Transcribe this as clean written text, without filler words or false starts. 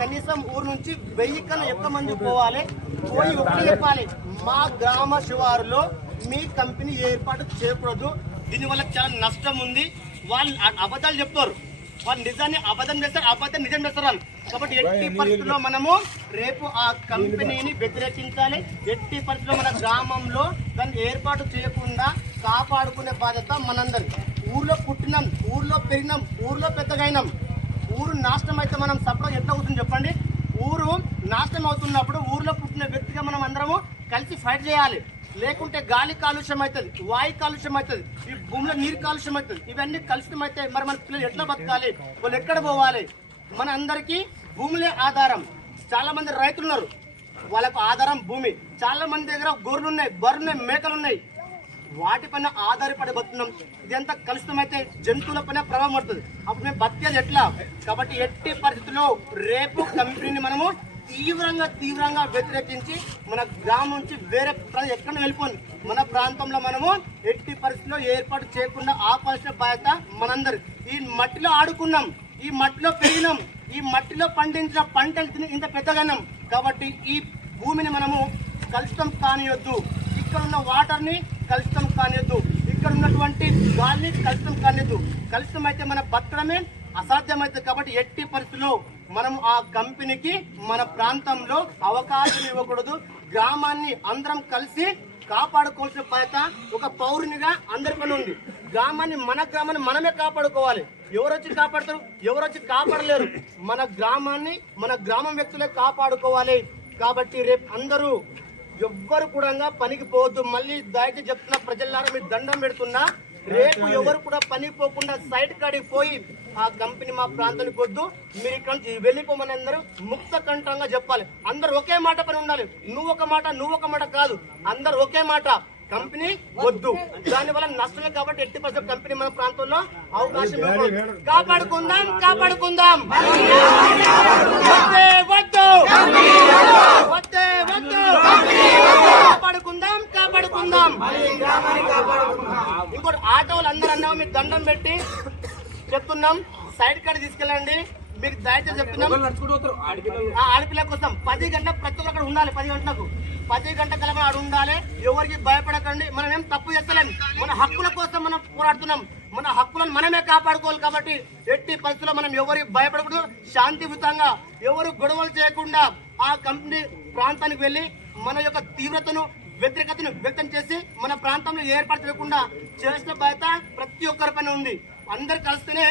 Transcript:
కనీసం ఊరు నుంచి 1000 కన్నా ఎక్కువ మంది పోవాలి. పోయి ఒకటి చెప్పాలి, మా గ్రామ శివారులో మీ కంపెనీ ఏర్పాటు చేయకూడదు, దీనివల్ల చాలా నష్టం ఉంది. వాళ్ళు అబద్ధాలు చెప్తారు, వాళ్ళు నిజాన్ని అబద్ధం చేస్తారు, అబద్ధం నిజం చేస్తారు. కాబట్టి ఎట్టి పరిస్థితుల్లో మనము రేపు ఆ కంపెనీని వ్యతిరేకించాలి. ఎట్టి పరిస్థితుల్లో మన గ్రామంలో దాన్ని ఏర్పాటు చేయకుండా కాపాడుకునే బాధ్యత మనందరి. ఊర్లో పుట్టినాం, ఊర్లో పెరిగినాం, ఊర్లో పెద్దగైనాం. ఊరు నాశనం అయితే మనం సపోర్ట్ ఎట్లా అవుతుంది చెప్పండి? ఊరు నాశనం అవుతున్నప్పుడు ఊర్లో పుట్టిన వ్యక్తిగా మనం అందరము కలిసి ఫైట్ చేయాలి. లేకుంటే గాలి కాలుష్యం అవుతుంది, వాయు కాలుష్యం అవుతుంది, ఈ భూమిలో నీరు కాలుష్యం అవుతుంది. ఇవన్నీ కలుషితం అయితే మరి మన పిల్లలు ఎట్లా బతకాలి? వాళ్ళు ఎక్కడ పోవాలి? మన అందరికీ భూములే ఆధారం. చాలా మంది రైతులు ఉన్నారు, వాళ్ళకు ఆధారం భూమి. చాలా మంది దగ్గర గొర్రెలు ఉన్నాయి, బర్రెలు, మేకలు ఉన్నాయి, వాటిపైన ఆధారపడి బతున్నాం. ఇదంతా కలుషితం అయితే జంతువుల పైన ప్రభావం పడుతుంది. అప్పుడు మేము బతికేది ఎట్లా? కాబట్టి ఎట్టి పరిస్థితుల్లో రేపు కంపెనీని మనము తీవ్రంగా వ్యతిరేకించి మన గ్రామం నుంచి వేరే ఎక్కడ వెళ్ళిపోయింది. మన ప్రాంతంలో మనము ఎట్టి పరిస్థితుల్లో ఏర్పాటు చేయకుండా ఆపాల్సిన బాధ్యత మనందరి. ఈ మట్టిలో ఆడుకున్నాం, ఈ మట్టిలో పెరిగినాం, ఈ మట్టిలో పండించిన పంటలు తిని ఇంత పెద్దగాన్నాం. కాబట్టి ఈ భూమిని మనము కలుషితం కానియొద్దు, ఇక్కడ ఉన్న వాటర్ని కలుషితం కానియొద్దు, ఇక్కడ ఉన్నటువంటి గాలిని కలుషితం కానియొద్దు. కలుషితం అయితే మన బతకడమే అసాధ్యమవుతుంది. కాబట్టి ఎట్టి పరిస్థితుల్లో మనం ఆ కంపెనీకి మన ప్రాంతంలో అవకాశం ఇవ్వకూడదు. గ్రామాన్ని అందరం కలిసి కాపాడుకోవాల్సిన బాధ్యత ఒక పౌరునిగా అందరిపైన ఉంది. మన గ్రామాన్ని మనమే కాపాడుకోవాలి. ఎవరొచ్చి కాపాడతారు? ఎవరొచ్చి కాపాడలేరు. మన గ్రామాన్ని మన గ్రామం వ్యక్తులే కాపాడుకోవాలి. కాబట్టి రేపు అందరూ ఎవ్వరు కూడా పనికి పోవద్దు. మళ్ళీ దయచేసి చెప్తున్నా, ప్రజలారా మీరు దండం పెడుతున్నా, రేపు ఎవరు కూడా పని పోకుండా సైడ్ కాడికి పోయి ఆ కంపెనీ మా ప్రాంతానికి వద్దు, మీరు ఇక్కడ నుంచి వెళ్ళిపోమని అందరూ ముక్త కంఠంగా చెప్పాలి. అందరు ఒకే మాట పని ఉండాలి. నువ్వు ఒక మాట కాదు, అందరు ఒకే మాట, కంపెనీ వద్దు. దానివల్ల నష్టమే. కాబట్టి ఎట్టి పరిస్థితుల్లో కంపెనీ మన ప్రాంతంలో అవకాశం కాపాడుకుందాం. కాపాడుకుందాం. ఇంకోటి ఆటో వాళ్ళు అందరూ అన్నాము, మీకు దండం పెట్టి చెప్తున్నాం, సైడ్ కాడ తీసుకెళ్ళండి. మీకు దయచేసి చెప్తున్నాం, ఆడపిల్ల కోసం 10 గంటలకు ప్రతి ఒక్కరు అక్కడ ఉండాలి. 10 గంటలకు 10 గంటల ఆడ ఉండాలి. ఎవరికి భయపడకండి. మనం ఏం తప్పు చేస్తలేం. మన హక్కుల కోసం మనం పోరాడుతున్నాం. మన హక్కులను మనమే కాపాడుకోవాలి. కాబట్టి ఎట్టి పరిస్థితుల్లో మనం ఎవరికి భయపడకూడదు. శాంతియుతంగా ఎవరు గొడవలు చేయకుండా ఆ కంపెనీ ప్రాంతానికి వెళ్ళి మన యొక్క తీవ్రతను వ్యతిరేకతను వ్యక్తం చేసి మన ప్రాంతంలో ఏర్పాటు చేయకుండా చేసిన బాధ్యత ప్రతి ఒక్కరి పైన ఉంది. అందరు కలిస్తేనే